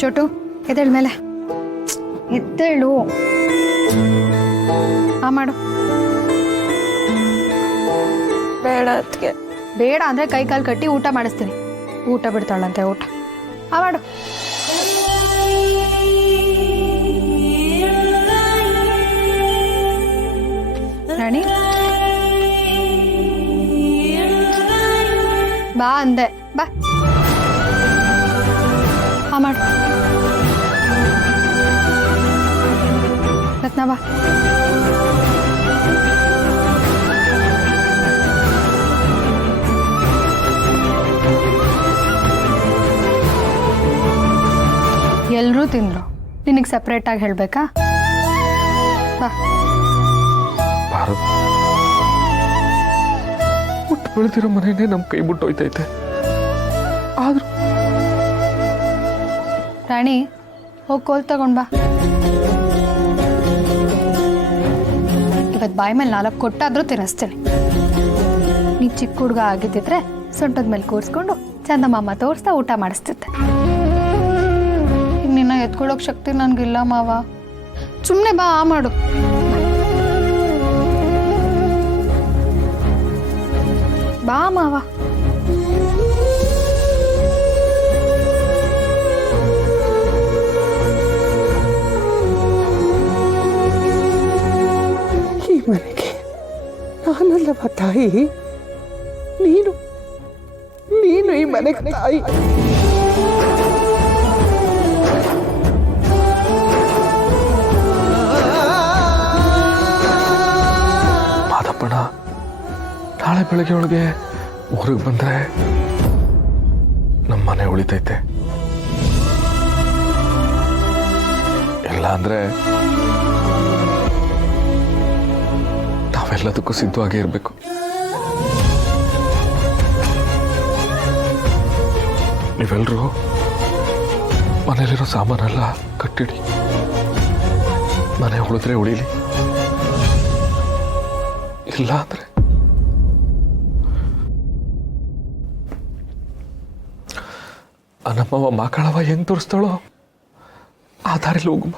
ಚೋಟು ಎದ್ದೇಳು ಮೇಲೆ ಎದ್ದೇಳು ಮಾಡು ಬೇಡ ಅದಕ್ಕೆ ಬೇಡ ಅಂದರೆ ಕೈ ಕಾಲು ಕಟ್ಟಿ ಊಟ ಮಾಡಿಸ್ತೀನಿ ಊಟ ಬಿಡ್ತಾಳಂತೆ ಊಟ ಮಾಡು ರಾಣಿ ಬಾ ಅಂದೆ ಬಾ ಮಾಡು ರತ್ನ ಬಾ ಎಲ್ಲರೂ ತಿಂದ್ರು ನಿನಗೆ ಸಪ್ರೇಟಾಗಿ ಹೇಳಬೇಕಾ ಬಾ ಭಾರತ್ ಹುಟ್ಟು ಬೆಳೆದಿರೋ ಮನೆಯೇ ನಮ್ಮ ಕೈ ಬಿಟ್ಟೋಯ್ತೈತೆ ಆದ್ರೂ ರಾಣಿ ಹೋಗಿ ಕೋಲ್ ತಗೊಂಡ್ ಬಾ ಇವತ್ತು ಬಾಯಿ ಮೇಲೆ 4 ಕೊಟ್ಟಾದ್ರೂ ತಿನ್ನಿಸ್ತೀನಿ ನೀ ಚಿಕ್ಕ ಹುಡುಗ ಆಗಿದ್ದಿದ್ರೆ ಸೊಂಟದ ಮೇಲೆ ಕೂರಿಸ್ಕೊಂಡು ಚಂದಮಾಮ ತೋರಿಸ್ತಾ ಊಟ ಮಾಡಿಸ್ತಿದ್ದೆ ಈಗ ನಿನ್ನ ಎತ್ಕೊಳ್ಳೋಕೆ ಶಕ್ತಿ ನನಗಿಲ್ಲ ಮಾವ ಸುಮ್ಮನೆ ಬಾ ಮಾಡು ಬಾ ಮಾವ ಈ ಮನೆಗೆ ನಾನಲ್ಲವ ತಾಯಿ ನೀನು ನೀನು ಈ ಮನೆಗೆ ತಾಯಿ ಮಾದಪ್ಪಣ್ಣ ನಾಳೆ ಬೆಳಗ್ಗೆ ಒಳಗೆ ಊರಿಗೆ ಬಂದ್ರೆ ನಮ್ಮ ಮನೆ ಉಳಿತೈತೆ ಇಲ್ಲ ಅಂದ್ರೆ ನಾವೆಲ್ಲದಕ್ಕೂ ಸಿದ್ಧವಾಗಿ ಇರಬೇಕು ನೀವೆಲ್ಲರೂ ಮನೇಲಿರೋ ಸಾಮಾನೆಲ್ಲ ಕಟ್ಟಿಡಿ ಮನೆ ಉಳಿದ್ರೆ ಉಳಿಲಿ ಇಲ್ಲ ಅಂದ್ರೆ ನಮ್ಮವ್ವ ಮಕ್ಕಳವ ಹೆಂಗ್ ತೋರಿಸ್ತಾಳೋ ಆ ದಾರಿಲಿ ಹೋಗುಮ್ಮ